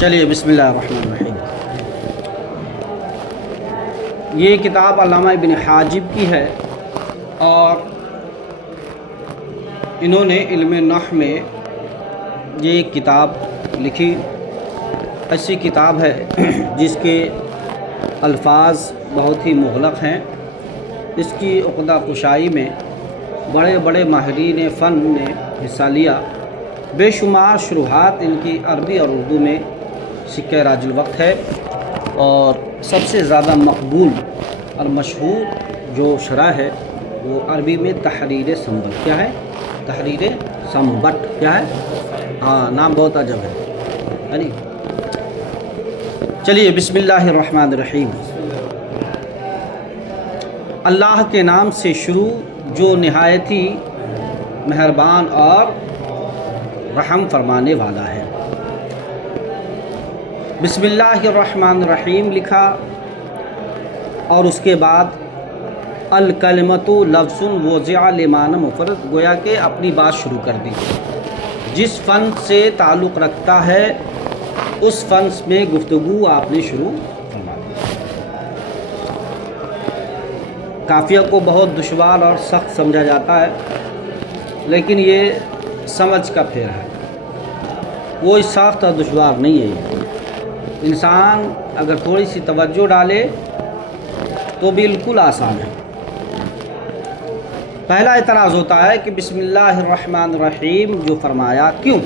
چلیے بسم اللہ الرحمن الرحیم۔ یہ کتاب علامہ ابن حاجب کی ہے اور انہوں نے علم نحو میں یہ ایک کتاب لکھی۔ ایسی کتاب ہے جس کے الفاظ بہت ہی مغلق ہیں۔ اس کی عقدہ کشائی میں بڑے بڑے ماہرین فن نے حصہ لیا۔ بے شمار شروحات ان کی عربی اور اردو میں سکہ راج الوقت ہے، اور سب سے زیادہ مقبول اور مشہور جو شرح ہے وہ عربی میں تحریر سنبٹ۔ کیا ہے؟ تحریر سنبٹ کیا ہے؟ نام بہت عجب ہے۔ چلیے بسم اللہ الرحمن الرحیم۔ اللہ کے نام سے شروع جو نہایت ہی مہربان اور رحم فرمانے والا ہے۔ بسم اللہ الرحمن الرحیم لکھا اور اس کے بعد الکلمۃ لفظ وضع لمعنی مفرد، گویا کہ اپنی بات شروع کر دی۔ جس فن سے تعلق رکھتا ہے اس فن میں گفتگو آپ نے شروع فرما دی۔ قافیہ کو بہت دشوار اور سخت سمجھا جاتا ہے، لیکن یہ سمجھ کا پھیر ہے، کوئی سخت اور دشوار نہیں ہے۔ انسان اگر تھوڑی سی توجہ ڈالے تو بالکل آسان ہے۔ پہلا اعتراض ہوتا ہے کہ بسم اللہ الرحمن الرحیم جو فرمایا، کیوں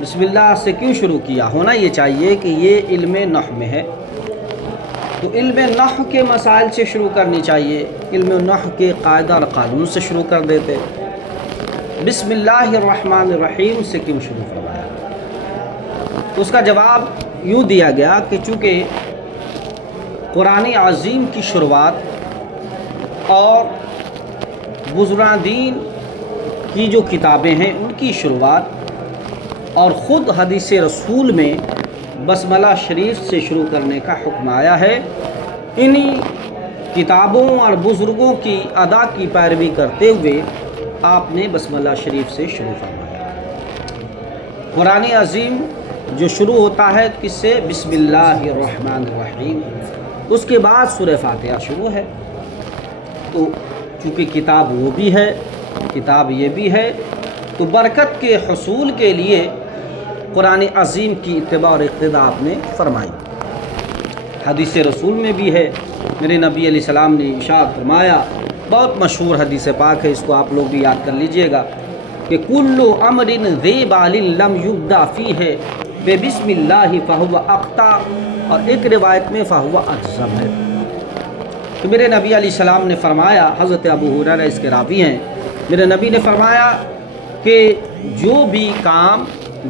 بسم اللہ سے کیوں شروع کیا؟ ہونا یہ چاہیے کہ یہ علم نحو میں ہے تو علم نحو کے مسائل سے شروع کرنی چاہیے، علم نحو کے قاعدہ اور قانون سے شروع کر دیتے۔ بسم اللہ الرحمن الرحیم سے کیوں شروع فرمایا؟ اس کا جواب یوں دیا گیا کہ چونکہ قرآن عظیم کی شروعات اور بزرگان دین کی جو کتابیں ہیں ان کی شروعات اور خود حدیث رسول میں بسملہ شریف سے شروع کرنے کا حکم آیا ہے، انہی کتابوں اور بزرگوں کی ادا کی پیروی کرتے ہوئے آپ نے بسملہ شریف سے شروع فرمایا۔ قرآن عظیم جو شروع ہوتا ہے کس سے؟ بسم اللہ الرحمن الرحیم، اس کے بعد سورہ فاتحہ شروع ہے۔ تو چونکہ کتاب وہ بھی ہے، کتاب یہ بھی ہے، تو برکت کے حصول کے لیے قرآن عظیم کی اتباع اور اقتداء آپ نے فرمائی۔ حدیث رسول میں بھی ہے، میرے نبی علیہ السلام نے ارشاد فرمایا، بہت مشہور حدیث پاک ہے، اس کو آپ لوگ بھی یاد کر لیجئے گا کہ کل امر ذی بال لم یبدأ فیہ بسم اللہ فہو اقطع، اور ایک روایت میں فہو اجزم ہے۔ تو میرے نبی علیہ السلام نے فرمایا، حضرت ابو ہریرہ اس کے راوی ہیں، میرے نبی نے فرمایا کہ جو بھی کام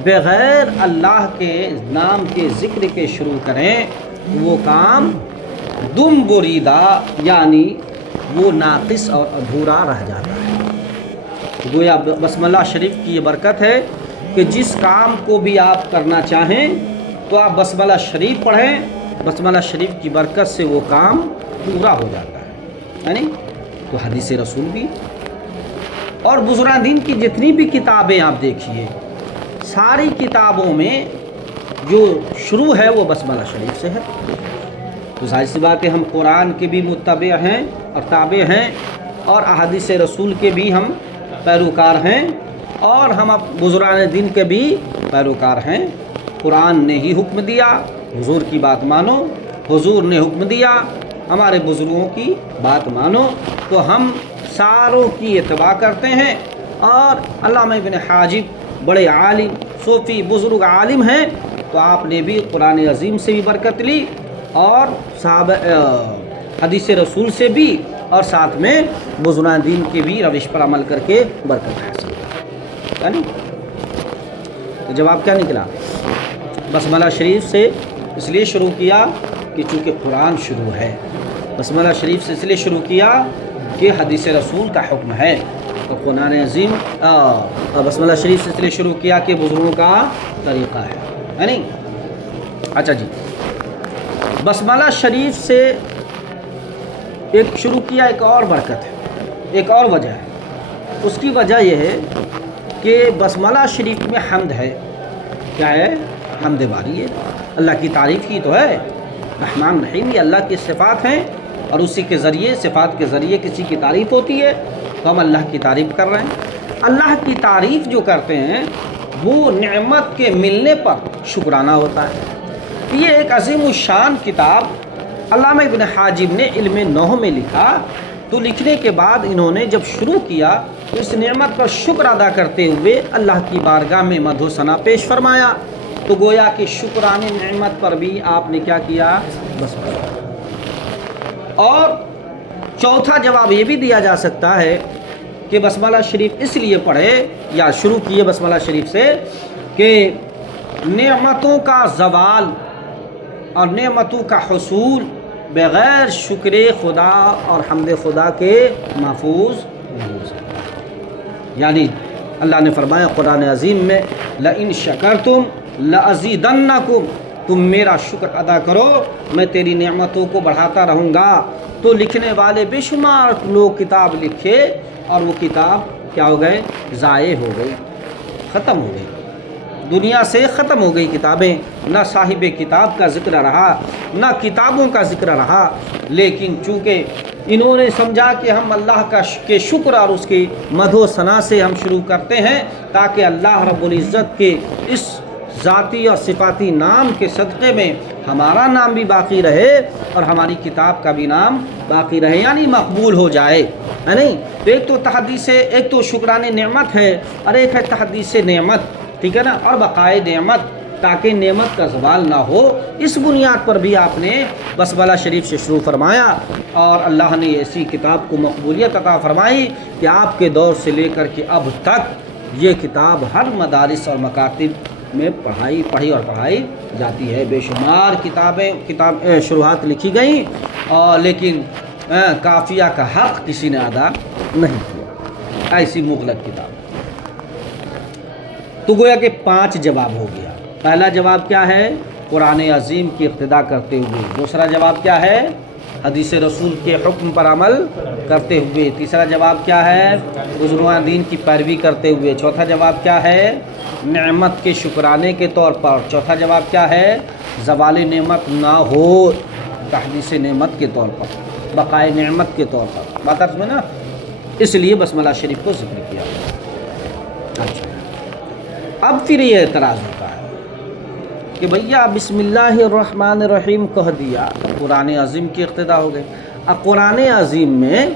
بغیر اللہ کے نام کے ذکر کے شروع کریں وہ کام دم بریدہ، یعنی وہ ناقص اور ادھورا رہ جاتا ہے۔ گویا بسم اللہ شریف کی یہ برکت ہے کہ جس کام کو بھی آپ کرنا چاہیں تو آپ بسملہ شریف پڑھیں، بسملہ شریف کی برکت سے وہ کام پورا ہو جاتا ہے۔ یعنی تو حدیث رسول بھی اور بزرگان دین کی جتنی بھی کتابیں آپ دیکھیے، ساری کتابوں میں جو شروع ہے وہ بسملہ شریف سے ہے۔ تو ظاہر سی بات ہے ہم قرآن کے بھی متبع ہیں اور تابع ہیں، اور احادیث رسول کے بھی ہم پیروکار ہیں، اور ہم اب بزرگان دین کے بھی پیروکار ہیں۔ قرآن نے ہی حکم دیا، حضور کی بات مانو، حضور نے حکم دیا ہمارے بزرگوں کی بات مانو، تو ہم ساروں کی اتباع کرتے ہیں۔ اور علامہ ابن حاجب بڑے عالم، صوفی، بزرگ عالم ہیں، تو آپ نے بھی قرآن عظیم سے بھی برکت لی اور صحابہ حدیث رسول سے بھی، اور ساتھ میں بزرگان دین کے بھی روش پر عمل کر کے برکت حاصل کی۔ تو جواب کیا نکلا؟ بسملہ شریف سے اس لیے شروع کیا کہ چونکہ قرآن شروع ہے، بسملہ شریف سے اس لیے شروع کیا کہ حدیث رسول کا حکم ہے، اور قرآن عظیم بسملہ شریف سے اس لیے شروع کیا کہ بزرگوں کا طریقہ ہے نہیں؟ اچھا جی، بسملہ شریف سے ایک شروع کیا، ایک اور برکت ہے، ایک اور وجہ ہے۔ اس کی وجہ یہ ہے کہ بسملہ شریف میں حمد ہے، کیا ہے؟ حمد باری ہے، اللہ کی تعریف کی تو ہے۔ رحمان رحیم یہ اللہ کی صفات ہیں، اور اسی کے ذریعے، صفات کے ذریعے کسی کی تعریف ہوتی ہے، تو ہم اللہ کی تعریف کر رہے ہیں۔ اللہ کی تعریف جو کرتے ہیں وہ نعمت کے ملنے پر شکرانہ ہوتا ہے۔ یہ ایک عظیم الشان کتاب علامہ ابن حاجب نے علم نحو میں لکھا، تو لکھنے کے بعد انہوں نے جب شروع کیا تو اس نعمت پر شکر ادا کرتے ہوئے اللہ کی بارگاہ میں مدح و ثنا پیش فرمایا، تو گویا کہ شکران نعمت پر بھی آپ نے کیا کیا؟ بس۔ اور چوتھا جواب یہ بھی دیا جا سکتا ہے کہ بسملہ شریف اس لیے پڑھے یا شروع کیے بسملہ شریف سے کہ نعمتوں کا زوال اور نعمتوں کا حصول بغیر شکر خدا اور حمد خدا کے محفوظ نہیں ہو سکتا۔ یعنی اللہ نے فرمایا قرآن عظیم میں لئن شکرتم لازیدنکم، تم میرا شکر ادا کرو میں تیری نعمتوں کو بڑھاتا رہوں گا۔ تو لکھنے والے بے شمار لوگ کتاب لکھے اور وہ کتاب کیا ہو گئے؟ ضائع ہو گئی، ختم ہو گئی، دنیا سے ختم ہو گئی کتابیں، نہ صاحب کتاب کا ذکر رہا نہ کتابوں کا ذکر رہا۔ لیکن چونکہ انہوں نے سمجھا کہ ہم اللہ کے شکر اور اس کی مدح و ثنا سے ہم شروع کرتے ہیں تاکہ اللہ رب العزت کے اس ذاتی اور صفاتی نام کے صدقے میں ہمارا نام بھی باقی رہے اور ہماری کتاب کا بھی نام باقی رہے، یعنی مقبول ہو جائے، ہے نہیں؟ تو ایک تو تحدیث، ایک تو شکران نعمت ہے اور ایک ہے تحدیث نعمت، ٹھیک ہے نا، اور بقائے نعمت، تاکہ نعمت کا زوال نہ ہو۔ اس بنیاد پر بھی آپ نے بسملہ شریف سے شروع فرمایا، اور اللہ نے ایسی کتاب کو مقبولیت عطا فرمائی کہ آپ کے دور سے لے کر کے اب تک یہ کتاب ہر مدارس اور مکاتب میں پڑھی جاتی ہے۔ بے شمار کتاب شروحات لکھی گئیں، اور لیکن کافیہ کا حق کسی نے ادا نہیں کیا، ایسی مغلق کتاب۔ تو گویا کہ 5 جواب ہو گیا۔ پہلا جواب کیا ہے؟ قرآن عظیم کی اقتداء کرتے ہوئے۔ دوسرا جواب کیا ہے؟ حدیث رسول کے حکم پر عمل کرتے ہوئے۔ تیسرا جواب کیا ہے؟ بزرگان دین کی پیروی کرتے ہوئے۔ چوتھا جواب کیا ہے؟ نعمت کے شکرانے کے طور پر۔ چوتھا جواب کیا ہے؟ زوال نعمت نہ ہو، تحدیث نعمت کے طور پر، بقائے نعمت کے طور پر۔ بات سمجھ میں نا؟ اس لیے بسملہ شریف کو ذکر کیا۔ اچھا، اب پھر یہ اعتراض ہوتا ہے کہ بھیا بسم اللہ الرحمن الرحیم کہہ دیا، قرآن عظیم کی اقتداء ہو گئی۔ اب قرآن عظیم میں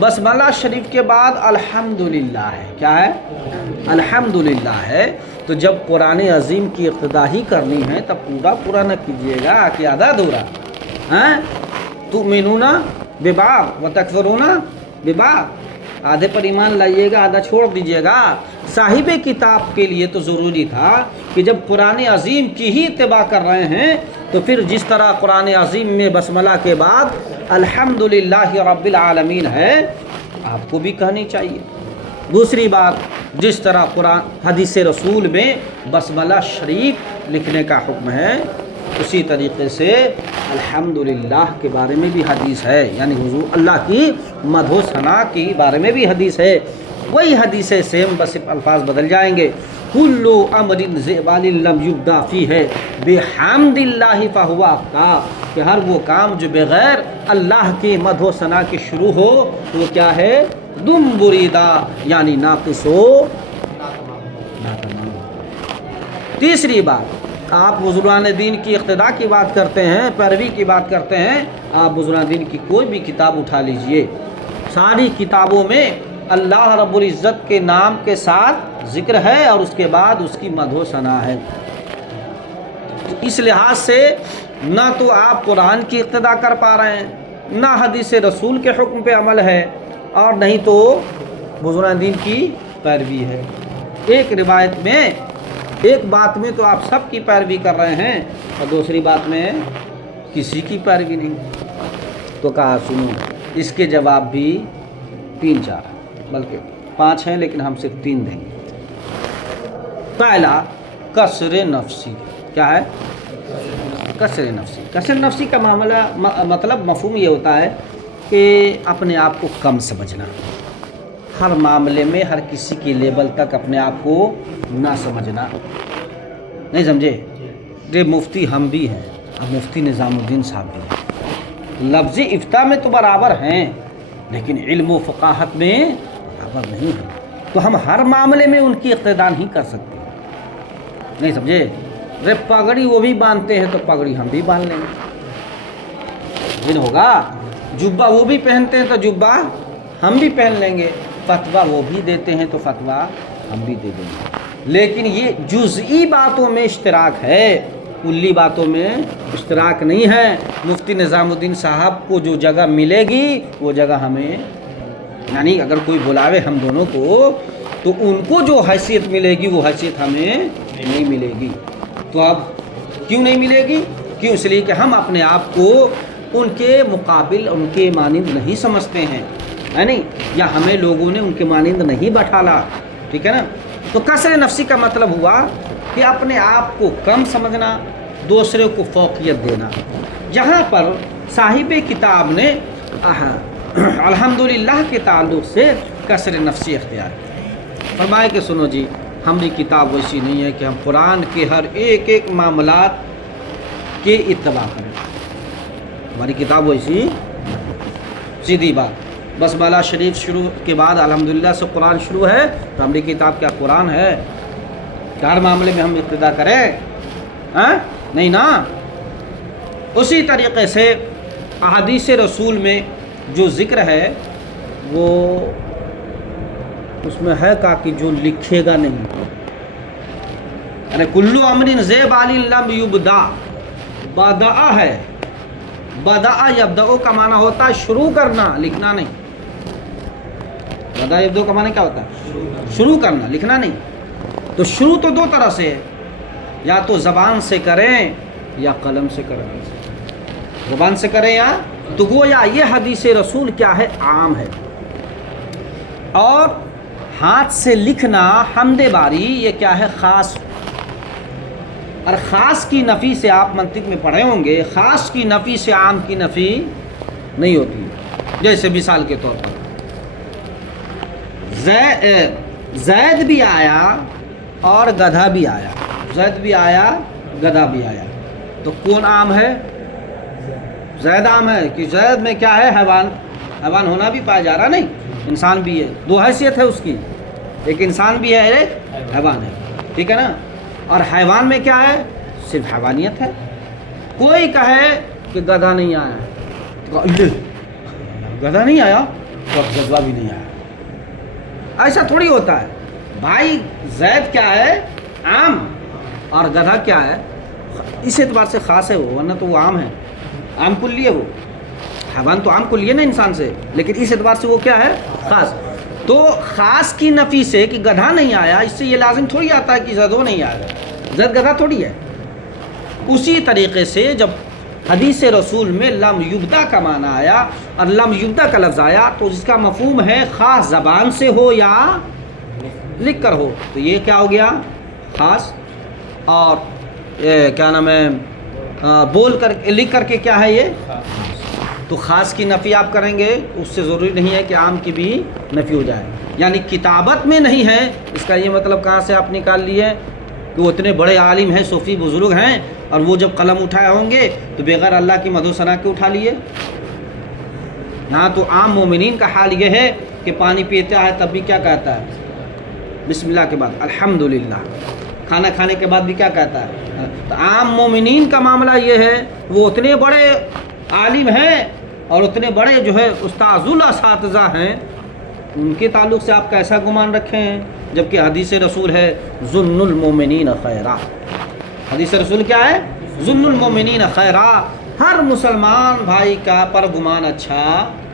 بسملہ شریف کے بعد الحمدللہ ہے، کیا ہے؟ الحمدللہ ہے۔ تو جب قرآن عظیم کی اقتداء ہی کرنی ہے تب پورا نہ کیجیے گا کہ آدھا ادھورا، ہیں؟ تؤمنون ببعض وتکفرون ببعض، آدھے پر ایمان لائیے گا آدھا چھوڑ دیجیے گا۔ صاحب کتاب کے لیے تو ضروری تھا کہ جب قرآن عظیم کی ہی اتباع کر رہے ہیں تو پھر جس طرح قرآن عظیم میں بسملہ کے بعد الحمدللہ رب العالمین ہے آپ کو بھی کہنی چاہیے۔ دوسری بات، جس طرح قرآن حدیث رسول میں بسملہ شریف لکھنے کا حکم ہے اسی طریقے سے الحمدللہ کے بارے میں بھی حدیث ہے، یعنی حضور اللہ کی مدح و ثنا کے بارے میں بھی حدیث ہے۔ وہی حدیث ہے سیم، بس صرف الفاظ بدل جائیں گے۔ کل امر زبال لم یبدا فیہ بحمد اللہ فہو اخطاء، کہ ہر وہ کام جو بغیر اللہ کی مدح و ثنا کے شروع ہو تو وہ کیا ہے؟ دم بریدہ، یعنی ناقص ہو، ناتمام۔ تیسری بات، آپ بزرگان دین کی اقتداء کی بات کرتے ہیں، پیروی کی بات کرتے ہیں، آپ بزرگان دین کی کوئی بھی کتاب اٹھا لیجئے، ساری کتابوں میں اللہ رب العزت کے نام کے ساتھ ذکر ہے اور اس کے بعد اس کی مدح و ثنا ہے۔ تو اس لحاظ سے نہ تو آپ قرآن کی اقتداء کر پا رہے ہیں، نہ حدیث رسول کے حکم پہ عمل ہے، اور نہیں تو بزرگان دین کی پیروی ہے۔ ایک روایت میں، ایک بات میں تو آپ سب کی پیروی کر رہے ہیں اور دوسری بات میں کسی کی پیروی نہیں۔ تو کہا سنو، اس کے جواب بھی 3-4 بلکہ 5 ہیں، لیکن ہم صرف 3 دیں گے۔ پہلا، کسر نفسی۔ کیا ہے؟ کسر نفسی۔ کسر نفسی کا معاملہ مطلب مفہوم یہ ہوتا ہے کہ اپنے آپ کو کم سمجھنا، ہر معاملے میں ہر کسی کی لیول تک اپنے آپ کو نہ سمجھنا، نہیں سمجھے؟ یہ مفتی ہم بھی ہیں اور مفتی نظام الدین صاحب بھی ہیں، لفظ افتاء میں تو برابر ہیں لیکن علم و فقاہت میں برابر نہیں ہیں، تو ہم ہر معاملے میں ان کی اقتداء نہیں کر سکتے، نہیں سمجھے؟ رے پگڑی وہ بھی باندھتے ہیں تو پگڑی ہم بھی باندھ لیں گے، یہ ہوگا۔ جبہ وہ بھی پہنتے ہیں تو جبہ ہم بھی پہن لیں گے، فتویٰ وہ بھی دیتے ہیں تو فتویٰ ہم بھی دے دیں گے، لیکن یہ جزئی باتوں میں اشتراک ہے، کلی باتوں میں اشتراک نہیں ہے۔ مفتی نظام الدین صاحب کو جو جگہ ملے گی وہ جگہ ہمیں، یعنی اگر کوئی بلاوے ہم دونوں کو تو ان کو جو حیثیت ملے گی وہ حیثیت ہمیں نہیں ملے گی۔ تو اب کیوں نہیں ملے گی؟ کیوں؟ اس لیے کہ ہم اپنے آپ کو ان کے مقابل ان کے مانند نہیں سمجھتے ہیں، ہے نہیں، یا ہمیں لوگوں نے ان کے مانند نہیں بٹھالا، ٹھیک ہے نا؟ تو کسر نفسی کا مطلب ہوا کہ اپنے آپ کو کم سمجھنا، دوسرے کو فوقیت دینا۔ جہاں پر صاحب کتاب نے الحمدللہ کے تعلق سے کسر نفسی اختیار کیا، فرمائے کہ سنو جی، ہماری کتاب ویسی نہیں ہے کہ ہم قرآن کے ہر ایک ایک معاملات کے اتباع کریں، ہماری کتاب ویسی سیدھی بات، بسملہ شریف شروع کے بعد الحمدللہ سے قرآن شروع ہے تو ہماری کتاب کیا قرآن ہے کہ ہر معاملے میں ہم ابتدا کریں؟ نہیں نا۔ اسی طریقے سے احادیث رسول میں جو ذکر ہے وہ اس میں ہے کہ جو لکھے گا نہیں، یعنی کلو امر ذیبال لم یبدا، بدأ ہے، بدأ یبدأ کا معنی ہوتا ہے شروع کرنا، لکھنا نہیں۔ بدأ یبدأ کا معنی کیا ہوتا ہے؟ شروع کرنا، لکھنا نہیں۔ تو شروع تو دو طرح سے ہے، یا تو زبان سے کریں یا قلم سے کریں، زبان سے کریں یا تو گویا یہ حدیث رسول کیا ہے؟ عام ہے، اور ہاتھ سے لکھنا حمد باری یہ کیا ہے؟ خاص۔ اور خاص کی نفی سے آپ منطق میں پڑھے ہوں گے، خاص کی نفی سے عام کی نفی نہیں ہوتی، جیسے مثال کے طور پر زید بھی آیا اور گدھا بھی آیا، زید بھی آیا گدھا بھی آیا، تو کون عام ہے؟ زید عام ہے کہ زید میں کیا ہے؟ حیوان، حیوان ہونا بھی پایا جا رہا، نہیں، انسان بھی ہے، دو حیثیت ہے اس کی، ایک انسان بھی ہے ایک حیوان ہے، ٹھیک ہے نا؟ اور حیوان میں کیا ہے؟ صرف حیوانیت ہے۔ کوئی کہے کہ گدھا نہیں آیا، گدھا نہیں آیا تو اب جذبہ بھی نہیں آیا، ایسا تھوڑی ہوتا ہے بھائی۔ زید کیا ہے؟ عام، اور گدھا کیا ہے؟ اس اعتبار سے خاص ہے وہ، ورنہ تو وہ عام ہے، عام کلی ہے وہ، حیوان تو عام کلی ہے نا انسان سے، لیکن اس اعتبار سے وہ کیا ہے؟ خاص۔ تو خاص کی نفی سے کہ گدھا نہیں آیا، اس سے یہ لازم تھوڑی آتا ہے کہ زید وہ نہیں آیا، زید گدھا تھوڑی ہے۔ اسی طریقے سے جب حدیث رسول میں لم یبدا کا معنی آیا اور لم یبدا کا لفظ آیا تو اس کا مفہوم ہے خاص زبان سے ہو یا لکھ کر ہو، تو یہ کیا ہو گیا؟ خاص۔ اور کیا نام ہے؟ بول کر لکھ کر کے کیا ہے یہ؟ تو خاص کی نفی آپ کریں گے، اس سے ضروری نہیں ہے کہ عام کی بھی نفی ہو جائے، یعنی کتابت میں نہیں ہے، اس کا یہ مطلب کہاں سے آپ نکال لیے کہ وہ اتنے بڑے عالم ہیں، صوفی بزرگ ہیں، اور وہ جب قلم اٹھائے ہوں گے تو بغیر اللہ کی مدح و ثنا کے اٹھا لیے؟ یہاں تو عام مومنین کا حال یہ ہے کہ پانی پیتا ہے تب بھی کیا کہتا ہے؟ بسم اللہ کے بعد الحمدللہ، کھانا کھانے کے بعد بھی کیا کہتا ہے؟ تو عام مومنین کا معاملہ یہ ہے، وہ اتنے بڑے عالم ہیں اور اتنے بڑے جو ہے استاذ الاساتذہ ہیں، ان کے تعلق سے آپ کیسا گمان رکھے ہیں؟ جبکہ حدیث رسول ہے ظن المومنین خیرا، حدیث رسول کیا ہے؟ ظن المومنین خیرا، ہر مسلمان بھائی کا پر گمان اچھا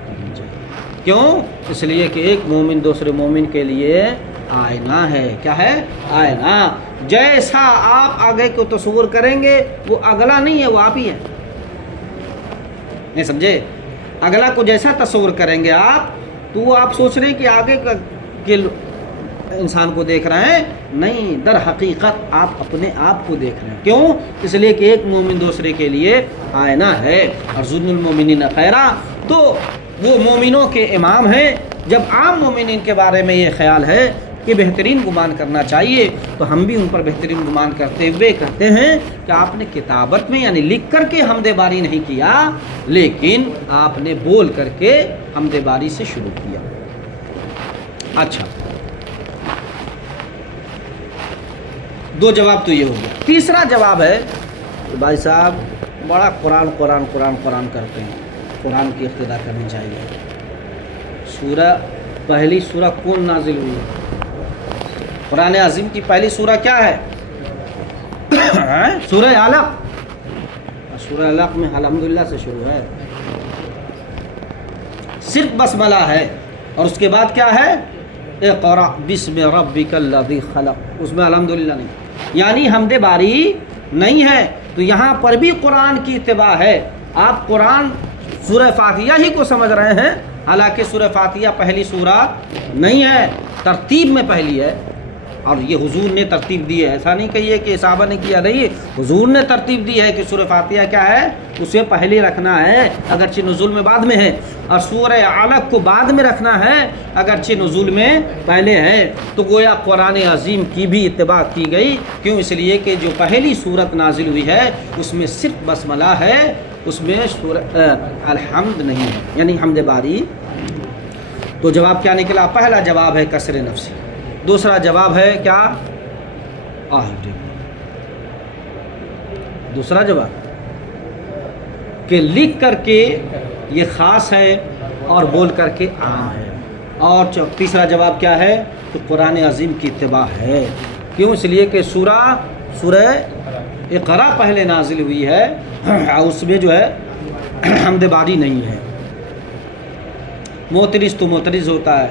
کرنا چاہیے۔ کیوں؟ اس لیے کہ ایک مومن دوسرے مومن کے لیے آئینہ ہے، کیا ہے؟ آئینہ۔ جیسا آپ آگے کو تصور کریں گے وہ اگلا نہیں ہے، وہ آپ ہی ہے، نہیں سمجھے؟ اگلا کو جیسا تصور کریں گے آپ تو وہ آپ سوچ رہے ہیں کہ آگے کے انسان کو دیکھ رہے ہیں، نہیں، در حقیقت آپ اپنے آپ کو دیکھ رہے ہیں۔ کیوں؟ اس لیے کہ ایک مومن دوسرے کے لیے آئینہ ہے، اور ظن المومنین خیرا، تو وہ مومنوں کے امام ہیں۔ جب عام مومنین کے بارے میں یہ خیال ہے کہ بہترین گمان کرنا چاہیے، تو ہم بھی ان پر بہترین گمان کرتے ہوئے کہتے ہیں کہ آپ نے کتابت میں یعنی لکھ کر کے حمد باری نہیں کیا، لیکن آپ نے بول کر کے حمد باری سے شروع کیا۔ اچھا، دو جواب تو یہ ہو گیا۔ تیسرا جواب ہے کہ بھائی صاحب بڑا قرآن قرآن قرآن قرآن کرتے ہیں، قرآن کی اقتدا کرنی چاہیے۔ سورہ پہلی سورہ کون نازل ہوئی ہے؟ قرآن عظیم کی پہلی سورہ کیا ہے؟ سورہ علق۔ سورہ علق میں الحمدللہ سے شروع ہے، صرف بسملہ ہے، اور اس کے بعد کیا ہے؟ اقرأ بسم ربک الذی خلق، اس میں الحمدللہ نہیں، یعنی حمد باری نہیں ہے۔ تو یہاں پر بھی قرآن کی اتباع ہے۔ آپ قرآن سورہ فاتحہ ہی کو سمجھ رہے ہیں، حالانکہ سورہ فاتحہ پہلی سورہ نہیں ہے، ترتیب میں پہلی ہے، اور یہ حضور نے ترتیب دی ہے، ایسا نہیں کہیے کہ صحابہ نے کیا، نہیں، حضور نے ترتیب دی ہے کہ سورہ فاتحہ کیا ہے، اسے پہلے رکھنا ہے اگرچہ نزول میں بعد میں ہے، اور سورہ علق کو بعد میں رکھنا ہے اگرچہ نزول میں پہلے ہے۔ تو گویا قرآن عظیم کی بھی اتباع کی گئی، کیوں؟ اس لیے کہ جو پہلی سورت نازل ہوئی ہے اس میں صرف بسملہ ہے، اس میں الحمد نہیں ہے، یعنی حمد باری۔ تو جواب کیا نکلا؟ پہلا جواب ہے کسر نفسی، دوسرا جواب ہے کیا؟ دوسرا جواب کہ لکھ کر کے یہ خاص ہے اور بول کر کے عام ہے، اور تیسرا جواب کیا ہے؟ کہ قرآن عظیم کی اتباع ہے، کیوں؟ اس لیے کہ سورہ اقرا پہلے نازل ہوئی ہے، اس میں جو ہے حمد باری نہیں ہے۔ معترض تو معترض ہوتا ہے،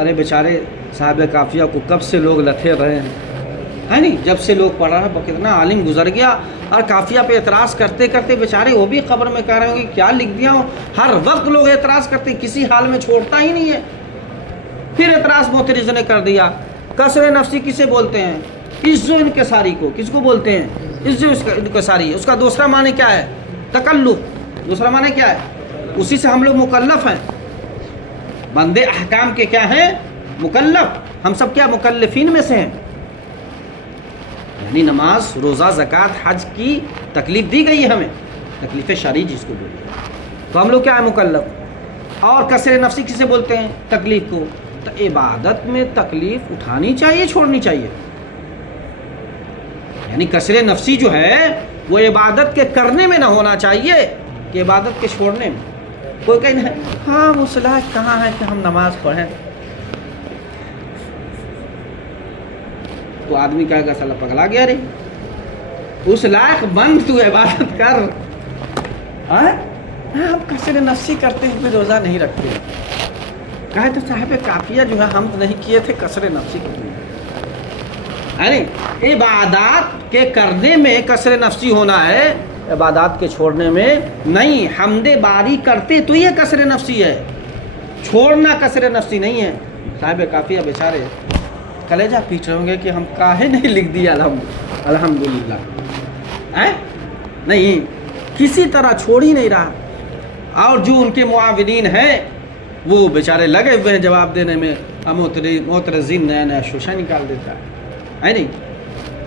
ارے بیچارے صاحب کافیہ کو کب سے لوگ لتھے رہے ہیں، ہے نہیں؟ جب سے لوگ پڑھ رہا ہے، کتنا عالم گزر گیا، اور کافیہ پہ اعتراض کرتے کرتے بیچارے وہ بھی قبر میں کہہ رہے ہوں گے کیا لکھ دیا ہوں۔ ہر وقت لوگ اعتراض کرتے، کسی حال میں چھوڑتا ہی نہیں ہے۔ پھر اعتراض معترض نے کر دیا، کسر نفسی کسے بولتے ہیں؟ عز و انکساری کو کس کو بولتے ہیں؟ عز و انکساری۔ اس کا دوسرا معنی کیا ہے؟ تکلف۔ دوسرا معنی کیا ہے؟ اسی سے ہم لوگ مکلف ہیں، بندے احکام کے کیا ہیں؟ مکلف۔ ہم سب کیا مکلفین میں سے ہیں، یعنی نماز، روزہ، زکوٰۃ، حج کی تکلیف دی گئی ہے ہمیں، تکلیف شرعی جس کو بولتے ہیں، تو ہم لوگ کیا ہے؟ مکلف۔ اور کسر نفسی کسے بولتے ہیں؟ تکلیف کو۔ تو عبادت میں تکلیف اٹھانی چاہیے، چھوڑنی چاہیے، یعنی کسر نفسی جو ہے وہ عبادت کے کرنے میں نہ ہونا چاہیے کہ عبادت کے چھوڑنے میں۔ کوئی کہیں نہیں ہاں وہ صلاح کہاں ہے کہ ہم نماز پڑھیں، تو آدمی کہے گا صلاح پگلا گیا رے، اس لائق بند تو عبادت کر۔ ہم کسر نفسی کرتے ہوئے روزہ نہیں رکھتے، کہے تو صاحب کافیہ جو ہے ہم تو نہیں کیے تھے، کسر نفسی کرتے ہیں۔ عبادات کے کرنے میں کسر نفسی ہونا ہے، عبادات کے چھوڑنے میں نہیں۔ حمد باری کرتے تو یہ کسر نفسی ہے، چھوڑنا کسر نفسی نہیں ہے۔ صاحب کافیہ بیچارے کلیجہ پیچھ رہے ہوں گے کہ ہم کاہے نہیں لکھ دیا الحمدللہ، نہیں، کسی طرح چھوڑ ہی نہیں رہا۔ اور جو ان کے معاونین ہیں وہ بیچارے لگے ہوئے ہیں جواب دینے میں، معترضین نیا نیا شوشہ نکال دیتا ہے نہیں؟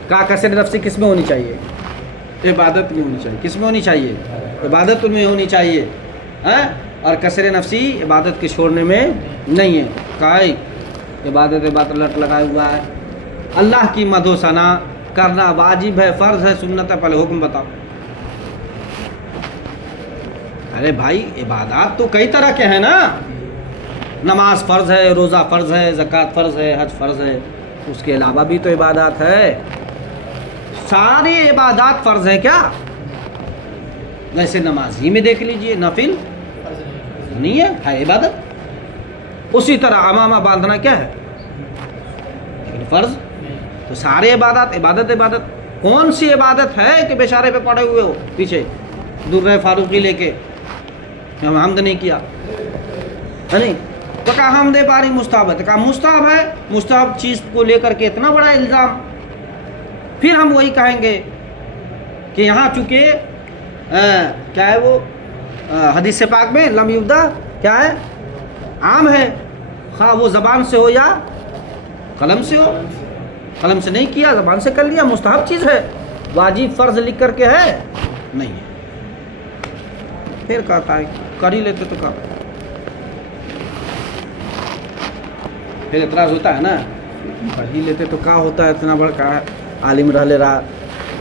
کا کسر نفسی کس میں ہونی چاہیے؟ عبادت میں ہونی چاہیے۔ کس میں ہونی چاہیے؟ عبادت میں ہونی چاہیے، اور کسر نفسی عبادت کے چھوڑنے میں نہیں ہے۔ کائی عبادت لٹ لگائے ہوا ہے۔ اللہ کی مدح و ثنا کرنا واجب ہے، فرض ہے، سنت ہے، پہلے حکم بتاؤ۔ ارے بھائی عبادات تو کئی طرح کے ہیں نا، نماز فرض ہے، روزہ فرض ہے، زکوٰۃ فرض ہے، حج فرض ہے، اس کے علاوہ بھی تو عبادات ہے۔ سارے عبادات فرض ہیں کیا؟ ویسے نماز ہی میں دیکھ لیجئے نفل نہیں ہے عبادت۔ اسی طرح امامہ باندھنا کیا ہے؟ فرض۔ تو سارے عبادت کون سی عبادت ہے کہ بیچارے پہ پڑے ہوئے ہو پیچھے درہ فاروقی لے کے ہم حمد نہیں کیا، ہے نہیں؟ تو کہا حمد باری مستحب ہے، تو کہا مستحب ہے، مستحب چیز کو لے کر کے اتنا بڑا الزام۔ پھر ہم وہی کہیں گے کہ یہاں چونکہ کیا ہے وہ حدیث پاک میں لم یبدا کیا ہے؟ عام ہے، خواہ وہ زبان سے ہو یا قلم سے ہو، قلم سے نہیں کیا، زبان سے کر لیا، مستحب چیز ہے، واجب فرض لکھ کر کے ہے نہیں ہے۔ پھر کہتا ہے کر ہی لیتے تو کر، پھر اعتراض ہوتا ہے نا، پڑھ ہی لیتے تو کیا ہوتا ہے، اتنا بڑا عالم رہ لے رہا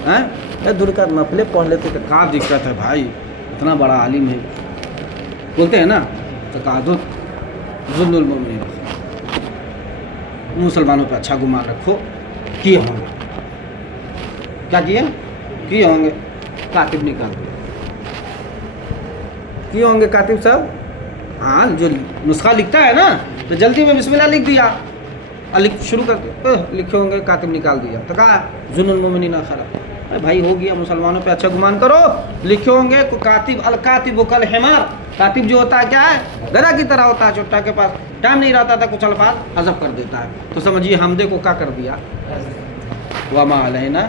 ہے، دور کا نفلے پڑھ لیتے تو کیا دقت ہے بھائی، اتنا بڑا عالم ہے، بولتے ہیں نا تقادت ظلم المؤمنین، مسلمانوں پہ اچھا گمان رکھو، کیے ہوں گے، کیا کیے ہوں گے، کاتب نکال دیا، کیے ہوں گے کاتب صاحب، ہاں جو نسخہ لکھتا ہے نا تو جلدی میں بسم اللہ لکھ دیا، شروع کرتے لکھے ہوں گے، کاتب نکال دیا، تو کہا ظلم المؤمنین خراب، بھائی ہو گیا، مسلمانوں پہ اچھا گمان کرو، لکھے ہوں گے کاتب، الکاتب کالحمار، کاتب جو ہوتا ہے کیا ہے، گدھا کی طرح ہوتا ہے، چٹا کے پاس ٹائم نہیں رہتا تھا، کچھ الفاظ حذف کر دیتا ہے، تو سمجھیے حمدے کو کیا کر دیا، وما علینا